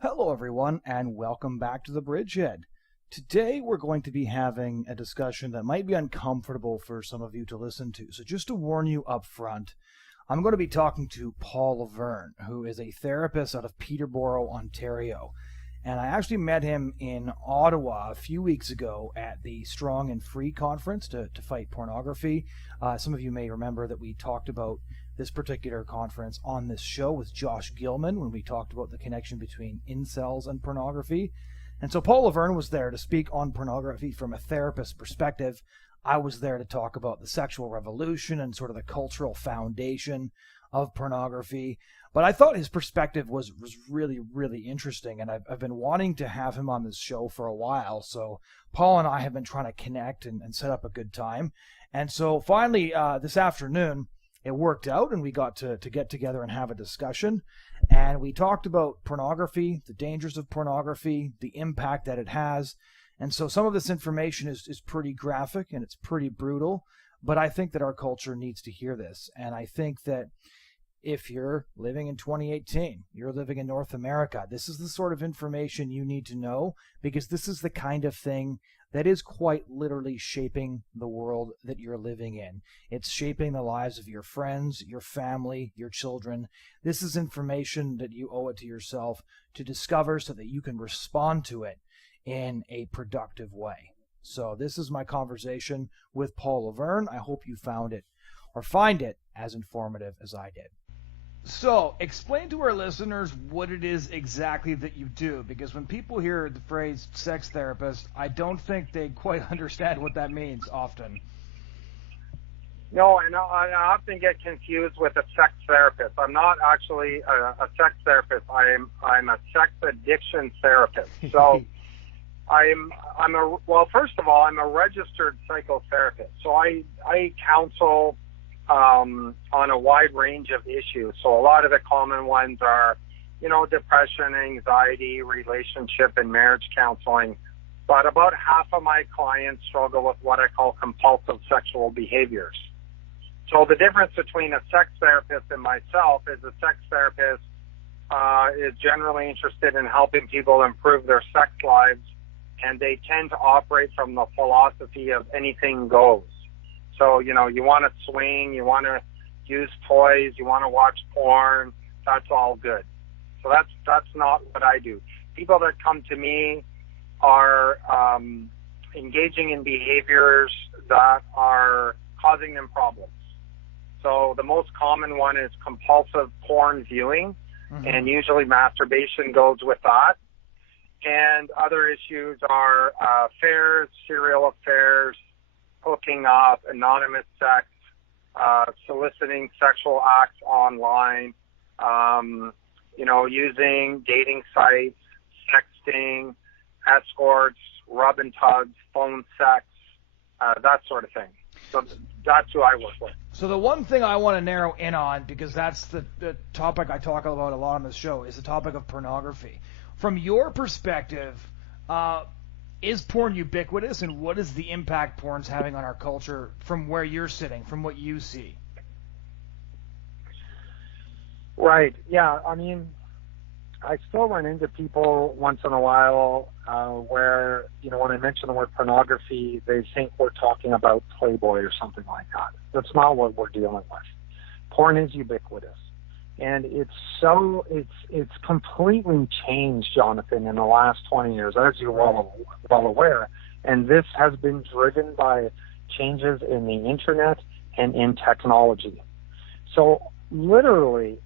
Hello, everyone, and welcome back to the Bridgehead. Today, we're going to be having a discussion that might be uncomfortable for some of you to listen to. So, just to warn you up front, I'm going to be talking to Paul Lavergne, who is a therapist out of Peterborough, Ontario. And I actually met him in Ottawa a few weeks ago at the Strong and Free conference to fight pornography. Some of you may remember that we talked about this particular conference on this show with Josh Gilman when we talked about the connection between incels and pornography. And so Paul Lavergne was there to speak on pornography from a therapist's perspective. I was there to talk about the sexual revolution and sort of the cultural foundation of pornography. But I thought his perspective was really, really interesting, and I've been wanting to have him on this show for a while. So Paul and I have been trying to connect and set up a good time. And so finally, this afternoon, it worked out, and we got to get together and have a discussion. And we talked about pornography, the dangers of pornography, the impact that it has. And so some of this information is pretty graphic and it's pretty brutal, but I think that our culture needs to hear this. And I think that if you're living in 2018, you're living in North America, this is the sort of information you need to know, because this is the kind of thing that is quite literally shaping the world that you're living in. It's shaping the lives of your friends, your family, your children. This is information that you owe it to yourself to discover so that you can respond to it in a productive way. So this is my conversation with Paul Lavergne. I hope you found it or find it as informative as I did. So, explain to our listeners what it is exactly that you do, because when people hear the phrase sex therapist, I don't think they quite understand what that means often. No, and I often get confused with a sex therapist. I'm not actually a sex therapist. I'm a sex addiction therapist. So first of all, I'm a registered psychotherapist. So I counsel on a wide range of issues. So a lot of the common ones are, depression, anxiety, relationship, and marriage counseling. But about half of my clients struggle with what I call compulsive sexual behaviors. So the difference between a sex therapist and myself is a sex therapist is generally interested in helping people improve their sex lives, and they tend to operate from the philosophy of anything goes. So, you want to swing, you want to use toys, you want to watch porn, that's all good. So that's not what I do. People that come to me are engaging in behaviors that are causing them problems. So the most common one is compulsive porn viewing, and usually masturbation goes with that. And other issues are affairs, serial affairs, hooking up, anonymous sex, soliciting sexual acts online, using dating sites, sexting, escorts, rub and tugs, phone sex, that sort of thing. So that's who I work with. So the one thing I want to narrow in on, because that's the topic I talk about a lot on this show, is the topic of pornography. From your perspective, is porn ubiquitous, and what is the impact porn's having on our culture from where you're sitting, from what you see? Right. Yeah. I mean, I still run into people once in a while where, when I mention the word pornography, they think we're talking about Playboy or something like that. That's not what we're dealing with. Porn is ubiquitous. And it's completely changed, Jonathan, in the last 20 years, as you're well aware. And this has been driven by changes in the internet and in technology. So literally,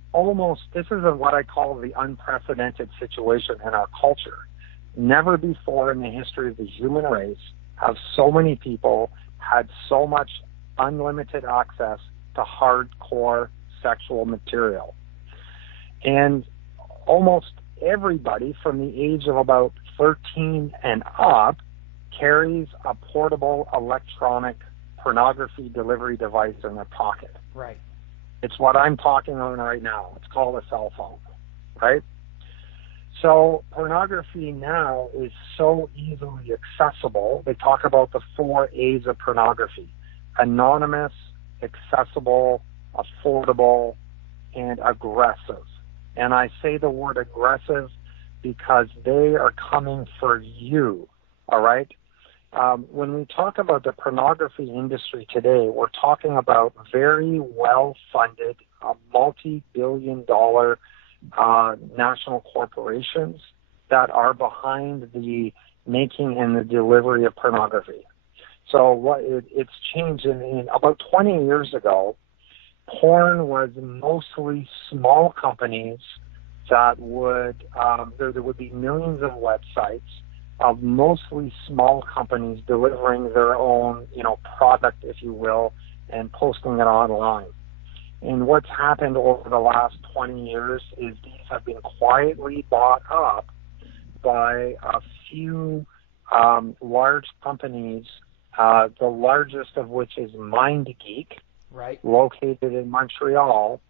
this is what I call the unprecedented situation in our culture. Never before in the history of the human race have so many people had so much unlimited access to hardcore sexual material. And almost everybody from the age of about 13 and up carries a portable electronic pornography delivery device in their pocket. Right. It's what I'm talking on right now. It's called a cell phone, right? So pornography now is so easily accessible. They talk about the 4 A's of pornography: anonymous, accessible, affordable, and aggressive. And I say the word aggressive because they are coming for you, all right? When we talk about the pornography industry today, we're talking about very well-funded, multi-billion-dollar national corporations that are behind the making and the delivery of pornography. So it's changed. In about 20 years ago, porn was mostly small companies that would, there would be millions of websites of mostly small companies delivering their own, product, if you will, and posting it online. And what's happened over the last 20 years is these have been quietly bought up by a few large companies, the largest of which is MindGeek, right, located in Montreal,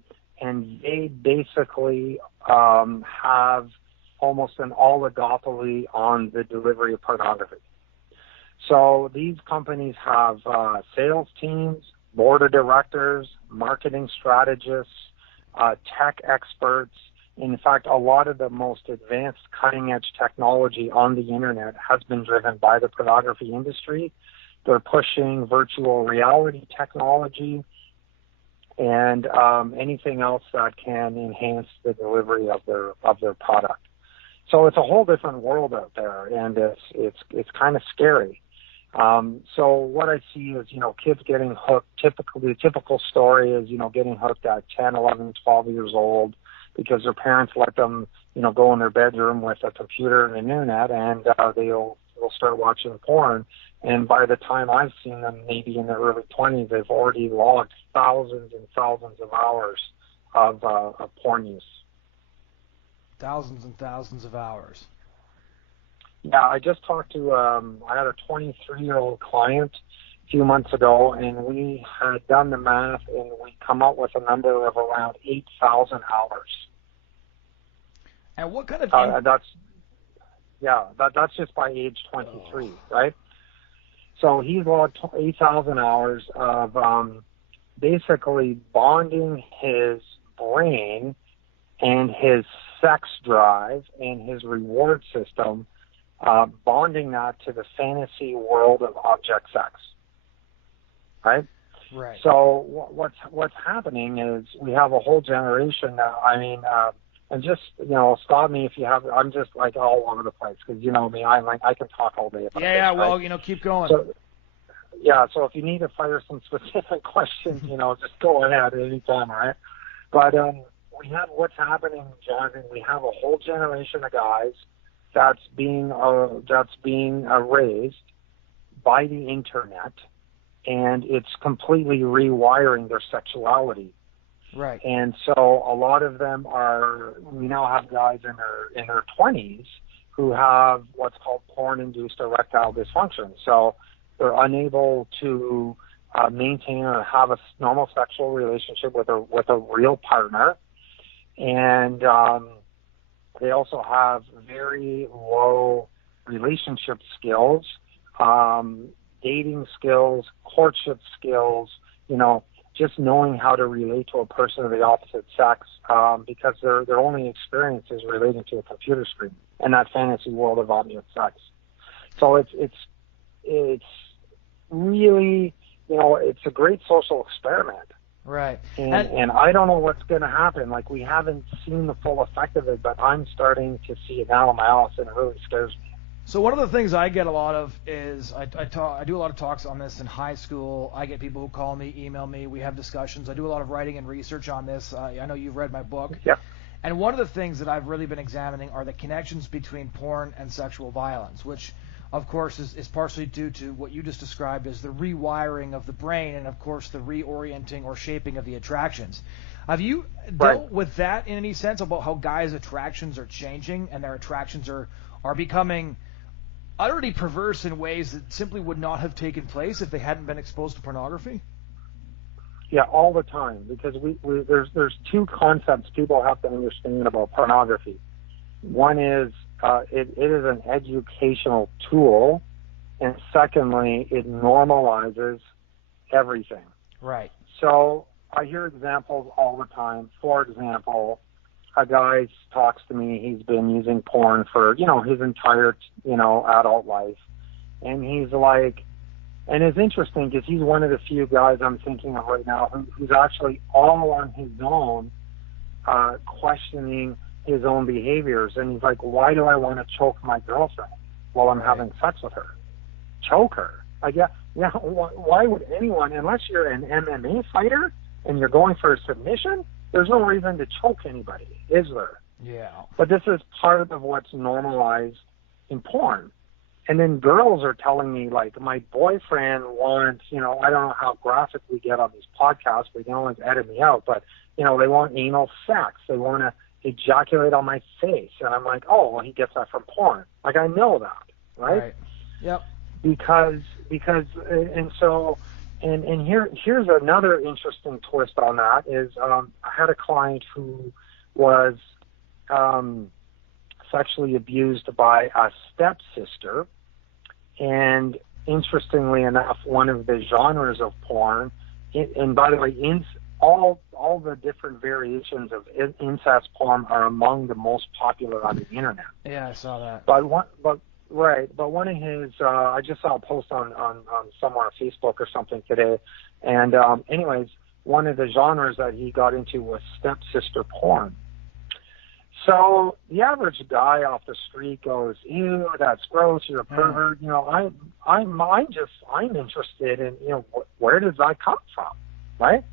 and they basically have almost an oligopoly on the delivery of pornography. So these companies have sales teams, board of directors, marketing strategists, tech experts. In fact, a lot of the most advanced cutting-edge technology on the internet has been driven by the pornography industry. They're pushing virtual reality technology and anything else that can enhance the delivery of their product. So it's a whole different world out there, and it's kind of scary. So what I see is, kids getting hooked. The typical story is, getting hooked at 10, 11, 12 years old because their parents let them, go in their bedroom with a computer and an internet, and they'll start watching porn. And by the time I've seen them, maybe in their early 20s, they've already logged thousands and thousands of hours of porn use. Thousands and thousands of hours. Yeah, I just talked to, I had a 23-year-old client a few months ago, and we had done the math, and we come up with a number of around 8,000 hours. And what kind of... that's just by age 23, right? So he's logged 8,000 hours of basically bonding his brain and his sex drive and his reward system, bonding that to the fantasy world of object sex, right? Right. So what's happening is we have a whole generation now. I mean, and just stop me if you have. I'm just like all over the place because you know me. I can talk all day about Yeah. this, Well, right? keep going. So if you need to fire some specific questions, just go ahead at any time, all right? But we have what's happening, Jonathan. We have a whole generation of guys that's being raised by the internet, and it's completely rewiring their sexuality. Right. And so a lot of them we now have guys in their 20s who have what's called porn-induced erectile dysfunction. So they're unable to maintain or have a normal sexual relationship with a real partner, and they also have very low relationship skills, dating skills, courtship skills, just knowing how to relate to a person of the opposite sex, because their only experience is relating to a computer screen and that fantasy world of object sex. So it's really, it's a great social experiment. Right. And I don't know what's going to happen. Like, we haven't seen the full effect of it, but I'm starting to see it now in my office, and it really scares me. So one of the things I get a lot of is I do a lot of talks on this in high school. I get people who call me, email me. We have discussions. I do a lot of writing and research on this. I know you've read my book. Yeah. And one of the things that I've really been examining are the connections between porn and sexual violence, which, of course, is partially due to what you just described as the rewiring of the brain and, of course, the reorienting or shaping of the attractions. Have you dealt with that in any sense about how guys' attractions are changing and their attractions are becoming utterly perverse in ways that simply would not have taken place if they hadn't been exposed to pornography? Yeah, all the time, because there's two concepts people have to understand about pornography. One is it is an educational tool, and secondly, it normalizes everything. Right. So I hear examples all the time. For example, a guy talks to me. He's been using porn for, his entire, adult life. And he's like, and it's interesting because he's one of the few guys I'm thinking of right now who's actually all on his own, questioning his own behaviors. And he's like, why do I want to choke my girlfriend while I'm having sex with her? Choke her. Like, yeah, why would anyone, unless you're an MMA fighter and you're going for a submission, there's no reason to choke anybody, is there? Yeah. But this is part of what's normalized in porn. And then girls are telling me, like, my boyfriend wants, I don't know how graphic we get on these podcasts, we can always edit me out, but, they want anal sex. They want to ejaculate on my face. And I'm like, oh, well, he gets that from porn. Like, I know that, right? Yep. Because, here's another interesting twist on that is, I had a client who was, sexually abused by a stepsister, and interestingly enough, one of the genres of porn, and by the way, all the different variations of incest porn are among the most popular on the internet. Yeah, I saw that. But one of his, I just saw a post on somewhere on Facebook or something today, and anyways, one of the genres that he got into was stepsister porn. So the average guy off the street goes, ew, that's gross, you're a pervert. I'm interested in, where does that come from, right?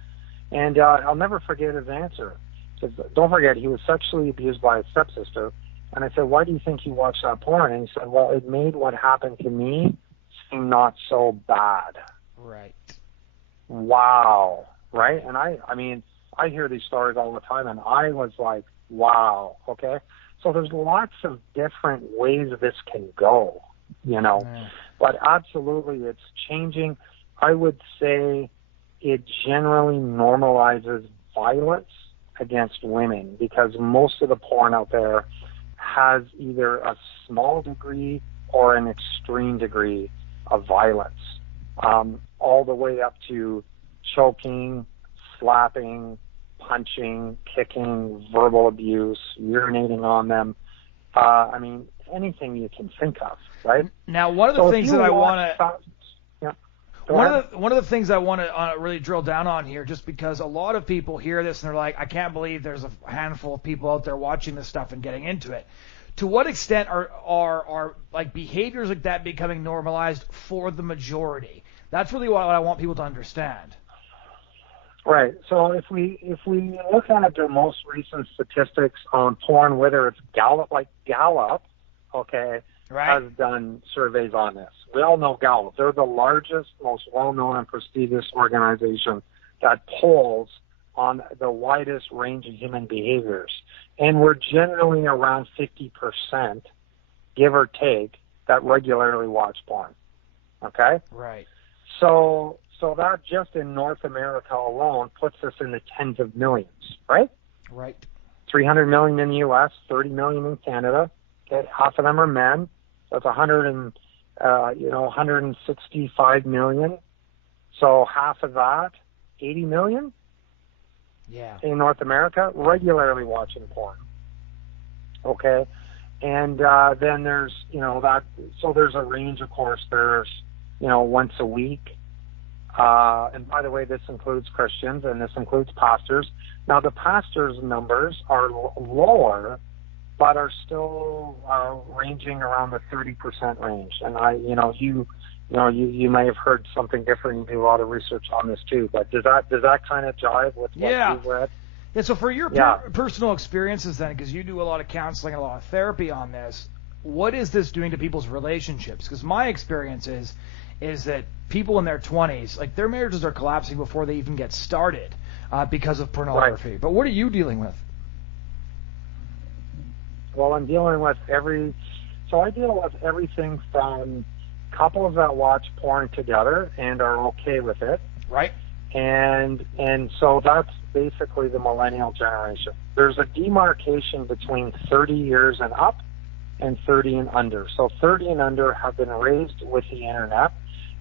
And I'll never forget his answer. Because don't forget, he was sexually abused by his stepsister. And I said, why do you think he watched that porn? And he said, well, it made what happened to me seem not so bad. Right. Wow. Right? And I mean, I hear these stories all the time, and I was like, wow. Okay. So there's lots of different ways this can go, but absolutely it's changing. I would say it generally normalizes violence against women because most of the porn out there has either a small degree or an extreme degree of violence, all the way up to choking, slapping, punching, kicking, verbal abuse, urinating on them. I mean, anything you can think of, right? Now, one of the things that I want to... One of the things I want to really drill down on here, just because a lot of people hear this and they're like, I can't believe there's a handful of people out there watching this stuff and getting into it. To what extent are like behaviors like that becoming normalized for the majority? That's really what I want people to understand. Right. So if we look at the most recent statistics on porn, whether it's Gallup, okay, right, has done surveys on this. We all know Gallup. They're the largest, most well-known and prestigious organization that polls on the widest range of human behaviors. And we're generally around 50%, give or take, that regularly watch porn. Okay? Right. So that just in North America alone puts us in the tens of millions, right? Right. 300 million in the U.S., 30 million in Canada. Okay, half of them are men. That's 165 million. So half of that, 80 million. Yeah. In North America, regularly watching porn. Okay, and then there's that. So there's a range, of course. There's once a week. And by the way, this includes Christians and this includes pastors. Now, the pastors' numbers are lower, but are still ranging around the 30% range. And you may have heard something different. You do a lot of research on this too. But does that kind of jive with what you've read? Yeah. So for your personal experiences, then, because you do a lot of counseling and a lot of therapy on this, what is this doing to people's relationships? Because my experience is that people in their 20s, like, their marriages are collapsing before they even get started because of pornography. Right. But what are you dealing with? Well, I'm dealing with I deal with everything from couples that watch porn together and are okay with it. Right. And so that's basically the millennial generation. There's a demarcation between 30 years and up and 30 and under. So 30 and under have been raised with the internet,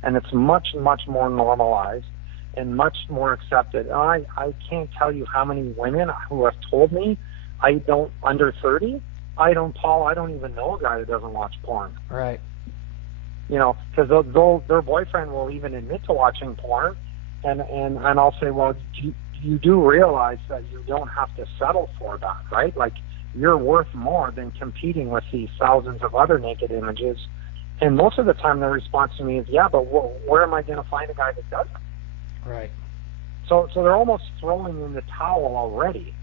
and it's much, much more normalized and much more accepted. I can't tell you how many women who have told me under 30, Paul, I don't even know a guy that doesn't watch porn. Right. Because their boyfriend will even admit to watching porn, and I'll say, well, you do realize that you don't have to settle for that, right? Like, you're worth more than competing with these thousands of other naked images. And most of the time, the response to me is, yeah, but where am I going to find a guy that doesn't? Right. So they're almost throwing in the towel already.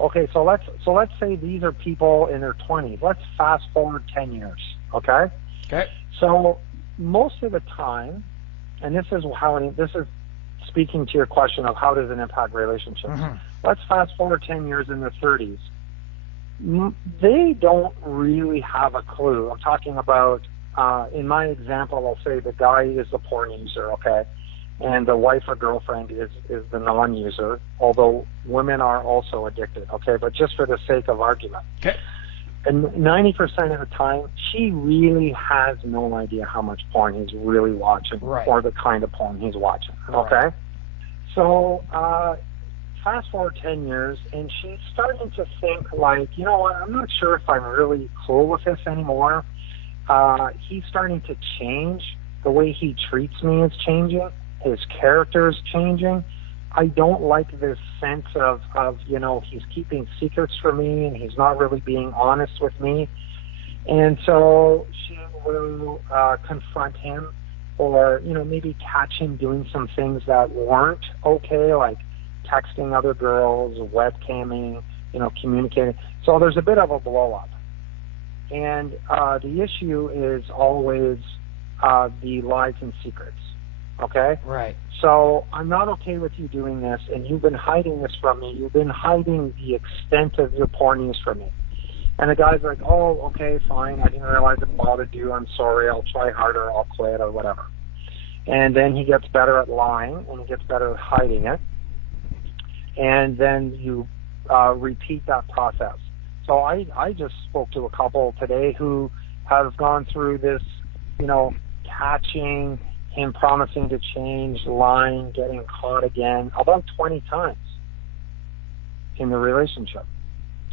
Okay, so let's say these are people in their 20s. Let's fast forward 10 years, okay? Okay. So most of the time, and this is speaking to your question of how does it impact relationships. Mm-hmm. Let's fast forward 10 years in their 30s. They don't really have a clue. I'm talking about, in my example, I'll say the guy is the porn user, okay? And the wife or girlfriend is the non-user, although women are also addicted, okay? But just for the sake of argument. Okay. And 90% of the time, she really has no idea how much porn he's really watching, right, or the kind of porn he's watching, okay? Right. So fast forward 10 years, and she's starting to think, like, you know what, I'm not sure if I'm really cool with this anymore. He's starting to change. The way he treats me is changing. His character is changing. I don't like this sense of he's keeping secrets from me and he's not really being honest with me. And so she will confront him, or, maybe catch him doing some things that weren't okay, like texting other girls, webcamming, communicating. So there's a bit of a blow up. And the issue is always the lies and secrets. Okay? Right. So I'm not okay with you doing this, and you've been hiding this from me. You've been hiding the extent of your porn use from me. And the guy's like, oh, okay, fine. I didn't realize it bothered you. I'm sorry. I'll try harder. I'll quit or whatever. And then he gets better at lying, and he gets better at hiding it. And then you repeat that process. So I just spoke to a couple today who have gone through this, catching him promising to change, lying, getting caught again, about 20 times in the relationship.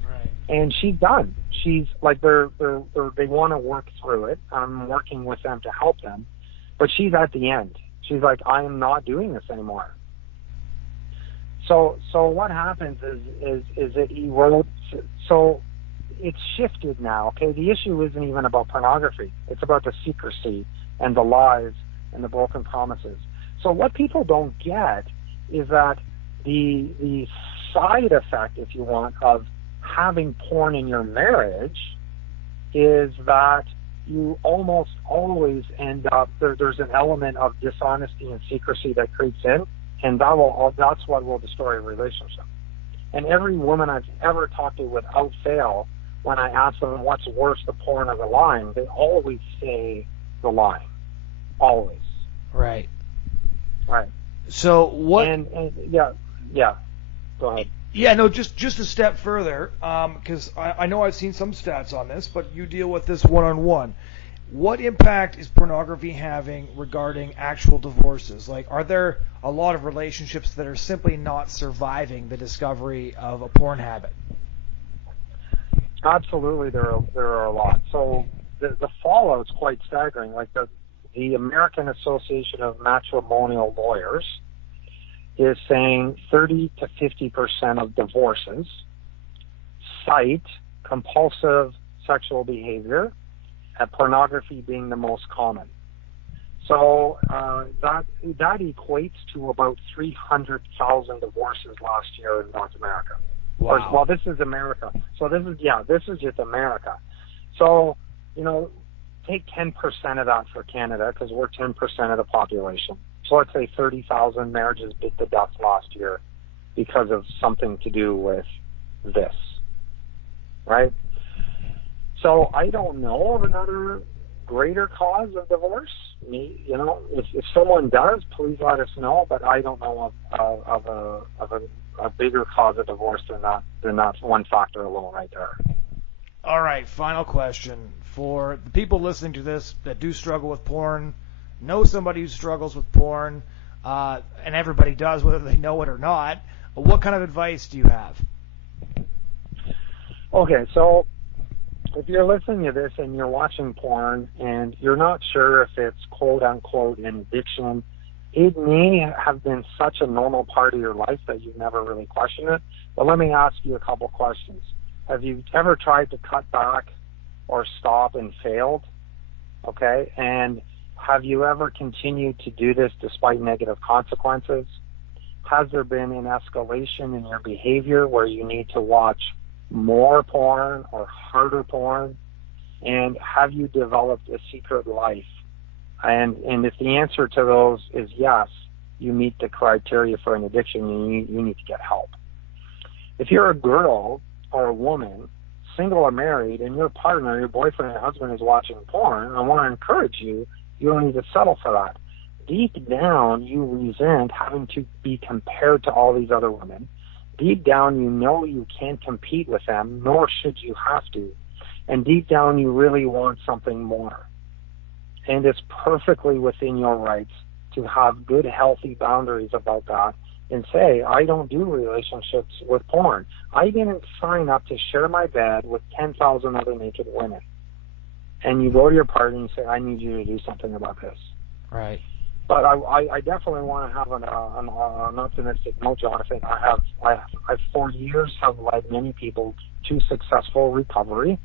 Right. And she's done. She's like, they want to work through it. I'm working with them to help them, but she's at the end. She's like, I am not doing this anymore. So what happens is it erodes. So it's shifted now. Okay, the issue isn't even about pornography. It's about the secrecy and the lies and the broken promises. So what people don't get is that the side effect, if you want, of having porn in your marriage is that you almost always end up, there's an element of dishonesty and secrecy that creeps in, and that's what will destroy a relationship. And every woman I've ever talked to without fail, when I ask them what's worse, the porn or the lying, they always say the lying. Always. Right. Right. So what? And yeah. Go ahead. Yeah, no, just a step further, because I know I've seen some stats on this, but you deal with this one-on-one. What impact is pornography having regarding actual divorces? Like, are there a lot of relationships that are simply not surviving the discovery of a porn habit? Absolutely, there are a lot. So the fallout's quite staggering. Like the American Association of Matrimonial Lawyers is saying 30 to 50% of divorces cite compulsive sexual behavior, and pornography being the most common. So that equates to about 300,000 divorces last year in North America. Wow. Well, this is America. So this is just America. So, take 10% of that for Canada, because we're 10% of the population. So let's say 30,000 marriages bit the dust last year because of something to do with this, right? So I don't know of another greater cause of divorce. If someone does, please let us know. But I don't know of a bigger cause of divorce than that one factor alone right there. All right, final question. For the people listening to this that do struggle with porn, know somebody who struggles with porn, and everybody does, whether they know it or not, what kind of advice do you have? Okay, so if you're listening to this and you're watching porn and you're not sure if it's quote-unquote an addiction, it may have been such a normal part of your life that you've never really questioned it. But let me ask you a couple questions. Have you ever tried to cut back or stop and failed? Okay, and have you ever continued to do this despite negative consequences? Has there been an escalation in your behavior where you need to watch more porn or harder porn? And have you developed a secret life? And if the answer to those is yes, you meet the criteria for an addiction and you need to get help. If you're a girl or a woman, single or married, and your partner, your boyfriend or husband is watching porn, I want to encourage you, you don't need to settle for that. Deep down, you resent having to be compared to all these other women. Deep down, you know you can't compete with them, nor should you have to. And deep down, you really want something more. And it's perfectly within your rights to have good, healthy boundaries about that and say, I don't do relationships with porn. I didn't sign up to share my bed with 10,000 other naked women. And you go to your partner and you say, I need you to do something about this. Right. But I definitely want to have an optimistic note, Jonathan. I for years have led many people to successful recovery.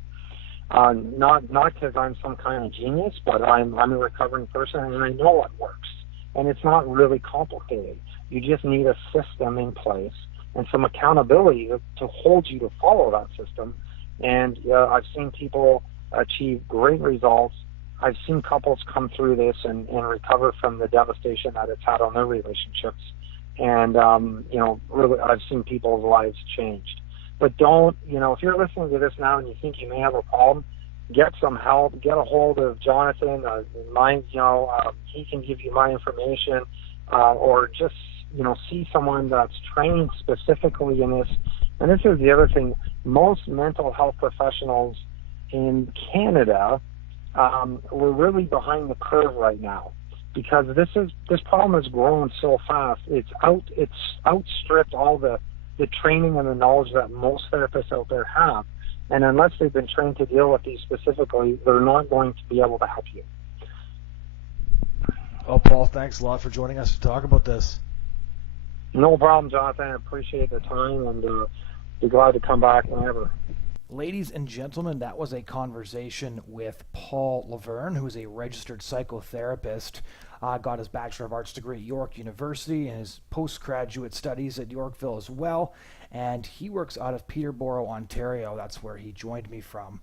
Not because I'm some kind of genius, but I'm a recovering person and I know what works. And it's not really complicated. You just need a system in place and some accountability to hold you to follow that system. And I've seen people achieve great results. I've seen couples come through this and recover from the devastation that it's had on their relationships. And, really, I've seen people's lives changed. But don't, if you're listening to this now and you think you may have a problem, get some help. Get a hold of Jonathan. He can give you my information, or just, see someone that's trained specifically in this. And this is the other thing. Most mental health professionals in Canada, we're really behind the curve right now because this problem has grown so fast. It's outstripped all the training and the knowledge that most therapists out there have. And unless they've been trained to deal with these specifically, they're not going to be able to help you. Well, Paul, thanks a lot for joining us to talk about this. No problem, Jonathan. I appreciate the time and be glad to come back whenever. Ladies and gentlemen, that was a conversation with Paul Lavergne, who is a registered psychotherapist. Got his Bachelor of Arts degree at York University and his postgraduate studies at Yorkville as well. And he works out of Peterborough, Ontario. That's where he joined me from.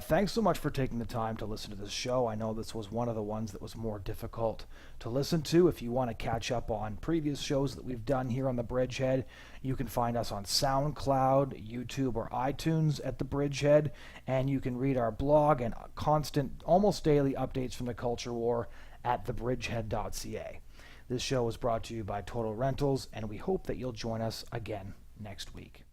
Thanks so much for taking the time to listen to this show. I know this was one of the ones that was more difficult to listen to. If you want to catch up on previous shows that we've done here on The Bridgehead, you can find us on SoundCloud, YouTube, or iTunes at The Bridgehead, and you can read our blog and constant, almost daily updates from the culture war at thebridgehead.ca. This show is brought to you by Total Rentals, and we hope that you'll join us again next week.